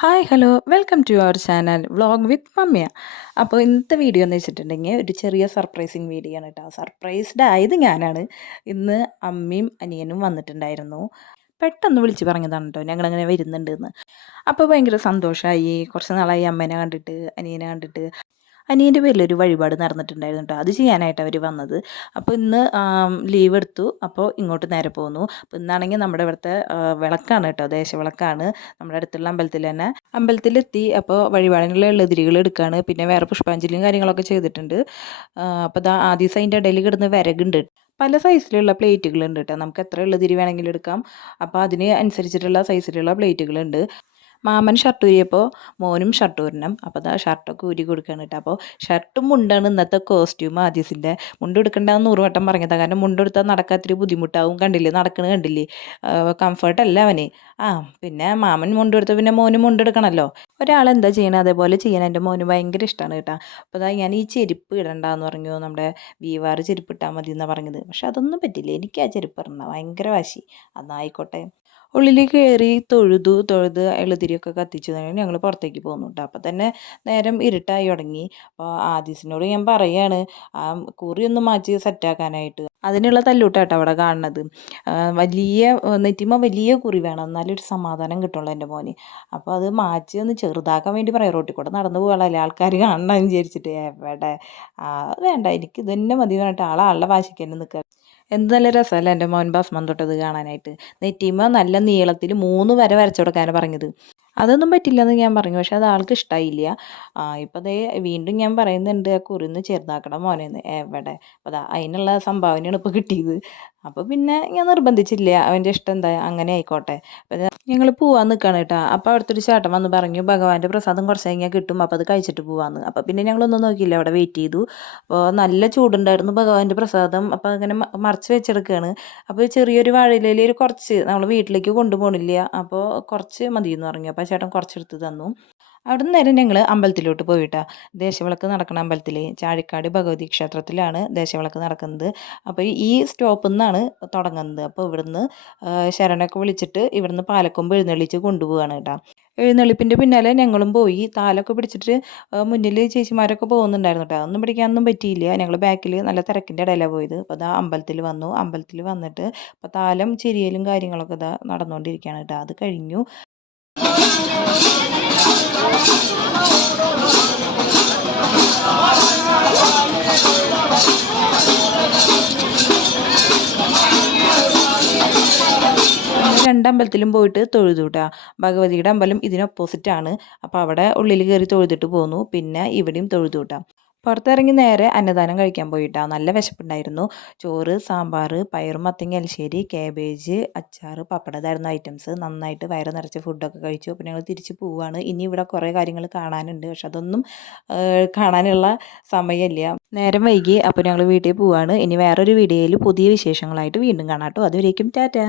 Hi hello welcome to our channel vlog with മമ്മിയ. അപ്പോൾ ഇന്നത്തെ വീഡിയോ എന്ന് വെച്ചിട്ടുണ്ടെങ്കിൽ ഒരു ചെറിയ സർപ്രൈസിങ് വീഡിയോ ആണ് കേട്ടോ. സർപ്രൈസ്ഡ് ആയത് ഞാനാണ്. ഇന്ന് അമ്മയും അനിയനും വന്നിട്ടുണ്ടായിരുന്നു. പെട്ടെന്ന് വിളിച്ച് പറഞ്ഞതാണ് കേട്ടോ ഞങ്ങളങ്ങനെ വരുന്നുണ്ട് എന്ന്. അപ്പോൾ ഭയങ്കര സന്തോഷമായി. കുറച്ച് നാളായി അമ്മേനെ കണ്ടിട്ട് അനിയനെ കണ്ടിട്ട്. അനിയൻ്റെ പേരിലൊരു വഴിപാട് നടന്നിട്ടുണ്ടായിരുന്നു കേട്ടോ. അത് ചെയ്യാനായിട്ട് അവർ വന്നത്. അപ്പോൾ ഇന്ന് ലീവ് എടുത്തു. അപ്പോൾ ഇങ്ങോട്ട് നേരെ പോന്നു. അപ്പോൾ ഇന്നാണെങ്കിൽ നമ്മുടെ ഇവിടുത്തെ വിളക്കാണ് കേട്ടോ, ദേശവിളക്കാണ്. നമ്മുടെ അടുത്തുള്ള അമ്പലത്തിൽ തന്നെ. അമ്പലത്തിലെത്തി. അപ്പോൾ വഴിപാടിനുള്ള എള്ളുതിരികൾ എടുക്കുകയാണ്. പിന്നെ വേറെ പുഷ്പാഞ്ജലിയും കാര്യങ്ങളൊക്കെ ചെയ്തിട്ടുണ്ട്. അപ്പോൾ ദാ ആ ദിവസം അതിൻ്റെ ഇടയിൽ കിടന്ന് വിറകുണ്ട്. പല സൈസിലുള്ള പ്ലേറ്റുകളുണ്ട് കേട്ടോ. നമുക്ക് എത്ര എള്ളുതിരി വേണമെങ്കിലും എടുക്കാം. അപ്പോൾ അതിന് അനുസരിച്ചിട്ടുള്ള സൈസിലുള്ള പ്ലേറ്റുകളുണ്ട്. മാമൻ ഷർട്ട് ഊരിയപ്പോൾ മോനും ഷർട്ട് ഊരണം. അപ്പോൾ അതാ ഷർട്ടൊക്കെ ഊരി കൊടുക്കുകയാണ് കേട്ടോ. അപ്പോൾ ഷർട്ടും മുണ്ടാണ് ഇന്നത്തെ കോസ്റ്റ്യൂം ആദ്യസിൻ്റെ. മുണ്ട് എടുക്കണ്ടെന്ന് 100 വട്ടം പറഞ്ഞതാണ്. കാരണം മുണ്ടെടുത്താൽ നടക്കാൻ ഇത്തിരി ബുദ്ധിമുട്ടാവും. കണ്ടില്ലേ, നടക്കണ കണ്ടില്ലേ, കംഫർട്ടല്ല അവന്. പിന്നെ മാമൻ മുണ്ടെടുത്ത് പിന്നെ മോനും മുണ്ടെടുക്കണമല്ലോ. ഒരാളെന്താ ചെയ്യണത് അതേപോലെ ചെയ്യാൻ എൻ്റെ മോന് ഭയങ്കര ഇഷ്ടമാണ് കേട്ടോ. അപ്പോൾ അതാ ഞാൻ ഈ ചെരുപ്പ് ഇടണ്ടെന്ന് പറഞ്ഞു. നമ്മുടെ വീവാറ് ചെരുപ്പ് ഇട്ടാൽ മതി എന്നാണ് പറഞ്ഞത്. പക്ഷെ അതൊന്നും പറ്റില്ല. എനിക്ക് ആ ചെരുപ്പ് ഇടണം, ഭയങ്കര വാശി. എന്നായിക്കോട്ടെ. ഉള്ളിൽ കയറി തൊഴുത് എള്ളുതിരിയൊക്കെ കത്തിച്ചു ഞങ്ങൾ പുറത്തേക്ക് പോകുന്നു കേട്ടോ. അപ്പം തന്നെ നേരം ഇരുട്ടായി തുടങ്ങി. അപ്പോൾ ആദീസിനോട് ഞാൻ പറയാണ് ആ കുറിയൊന്ന് മാറ്റി സെറ്റാക്കാനായിട്ട്. അതിനുള്ള തല്ലൂട്ടാട്ടോ അവിടെ കാണുന്നത്. വലിയ നെറ്റിമ്മ വലിയ കുറി വേണം, എന്നാലും ഒരു സമാധാനം കിട്ടുള്ളൂ എൻ്റെ മോന്. അപ്പോൾ അത് മാറ്റി ഒന്ന് ചെറുതാക്കാൻ വേണ്ടി പറയാം. റോട്ടിൽ കൂടെ നടന്നു പോകാനല്ലേ ആൾക്കാർ കാണണം വിചാരിച്ചിട്ട്. എവിടെ വേണ്ട, എനിക്ക് ഇത് തന്നെ മതി എന്ന് പറഞ്ഞിട്ട് ആളുടെ വാശിക്ക് തന്നെ നിൽക്കുക. എന്ത് നല്ല രസമല്ലേ എൻ്റെ മോൻ ഭസ്മം തൊട്ടത് കാണാനായിട്ട്. നെറ്റിമ്മ നല്ല നീളത്തിൽ 3 വര വരച്ചു കൊടുക്കാനാണ് പറഞ്ഞത്. അതൊന്നും പറ്റില്ലെന്ന് ഞാൻ പറഞ്ഞു. പക്ഷെ അത് ആൾക്ക് ഇഷ്ടമായില്ല. ഇപ്പം അതേ വീണ്ടും ഞാൻ പറയുന്നുണ്ട് ആ കുറിന്ന് ചെറുതാക്കണം മോനെന്ന്. എവിടെ, അപ്പോൾ അതാ അതിനുള്ള സംഭാവനയാണ് ഇപ്പോൾ കിട്ടിയത്. അപ്പോൾ പിന്നെ ഞാൻ നിർബന്ധിച്ചില്ല. അവൻ്റെ ഇഷ്ടം എന്താ അങ്ങനെ ആയിക്കോട്ടെ. അപ്പം ഞങ്ങൾ പോവാൻ നിൽക്കുകയാണ് കേട്ടോ. അപ്പോൾ അവിടുത്തെ ഒരു ചേട്ടൻ വന്ന് പറഞ്ഞു ഭഗവാന്റെ പ്രസാദം കുറച്ച് കഴിഞ്ഞാൽ കിട്ടും, അപ്പോൾ അത് കഴിച്ചിട്ട് പോവാമെന്ന്. അപ്പോൾ പിന്നെ ഞങ്ങളൊന്നും നോക്കിയില്ല, അവിടെ വെയിറ്റ് ചെയ്തു. അപ്പോൾ നല്ല ചൂടുണ്ടായിരുന്നു ഭഗവാന്റെ പ്രസാദം. അപ്പോൾ അങ്ങനെ മറച്ച് വെച്ചെടുക്കുകയാണ്. അപ്പോൾ ചെറിയൊരു വാഴയിലയിൽ ഒരു കുറച്ച് നമ്മൾ വീട്ടിലേക്ക് കൊണ്ടുപോകണില്ല, അപ്പോൾ കുറച്ച് മതി എന്ന് പറഞ്ഞു. അപ്പോൾ ചേട്ടൻ കുറച്ചെടുത്ത് തന്നു. അവിടെ നിന്ന് നേരെ ഞങ്ങൾ അമ്പലത്തിലോട്ട് പോയിട്ടാ. ദേശവിളക്ക് നടക്കുന്ന അമ്പലത്തിൽ ചാഴിക്കാട് ഭഗവതി ക്ഷേത്രത്തിലാണ് ദേശവിളക്ക് നടക്കുന്നത്. അപ്പോൾ ഈ സ്റ്റോപ്പിൽ നിന്നാണ് തുടങ്ങുന്നത്. അപ്പോൾ ഇവിടുന്ന് ശരണൊക്കെ വിളിച്ചിട്ട് ഇവിടുന്ന് പാലക്കൊമ്പ് എഴുന്നള്ളിച്ച് കൊണ്ടുപോവുകയാണ് കേട്ടോ. എഴുന്നള്ളിപ്പിൻ്റെ പിന്നാലെ ഞങ്ങളും പോയി. താലൊക്കെ പിടിച്ചിട്ട് മുന്നിൽ ചേച്ചിമാരൊക്കെ പോകുന്നുണ്ടായിരുന്നു കേട്ടോ. അതൊന്നും പിടിക്കാനൊന്നും പറ്റിയില്ല. ഞങ്ങൾ ബാക്കിൽ നല്ല തിരക്കിൻ്റെ ഇടയിലാണ് പോയത്. അപ്പോൾ അതാ അമ്പലത്തിൽ വന്നു. അമ്പലത്തിൽ വന്നിട്ട് അപ്പോൾ താലം ചിരിയലും കാര്യങ്ങളൊക്കെ ഇതാ നടന്നുകൊണ്ടിരിക്കുകയാണ് കേട്ടോ. അത് കഴിഞ്ഞു. രണ്ടമ്പലത്തിലും പോയിട്ട് തൊഴുതു കേട്ടോ. ഭഗവതിയുടെ അമ്പലം ഇതിന് ഓപ്പോസിറ്റാണ്. അപ്പോൾ അവിടെ ഉള്ളിൽ കയറി തൊഴുതിട്ട് പോന്നു. പിന്നെ ഇവിടെയും തൊഴുതു കേട്ടോ. പുറത്തിറങ്ങി നേരെ അന്നദാനം കഴിക്കാൻ പോയിട്ടാ. നല്ല വിശപ്പുണ്ടായിരുന്നു. ചോറ്, സാമ്പാർ, പയറും മത്തങ്ങ എലിശ്ശേരി, കാബേജ്, അച്ചാർ, പപ്പടം, ഇതായിരുന്നു ഐറ്റംസ്. നന്നായിട്ട് വയറ് നിറച്ച് ഫുഡൊക്കെ കഴിച്ചു. അപ്പോൾ ഞങ്ങൾ തിരിച്ച് പോവുകയാണ്. ഇനി ഇവിടെ കുറേ കാര്യങ്ങൾ കാണാനുണ്ട്. പക്ഷെ അതൊന്നും കാണാനുള്ള സമയമില്ല, നേരം വൈകി. അപ്പോൾ ഞങ്ങൾ വീട്ടിൽ പോവുകയാണ്. ഇനി വേറൊരു വീഡിയോയിൽ പുതിയ വിശേഷങ്ങളായിട്ട് വീണ്ടും കാണാം കേട്ടോ. അതുവരേക്കും ടാറ്റാ.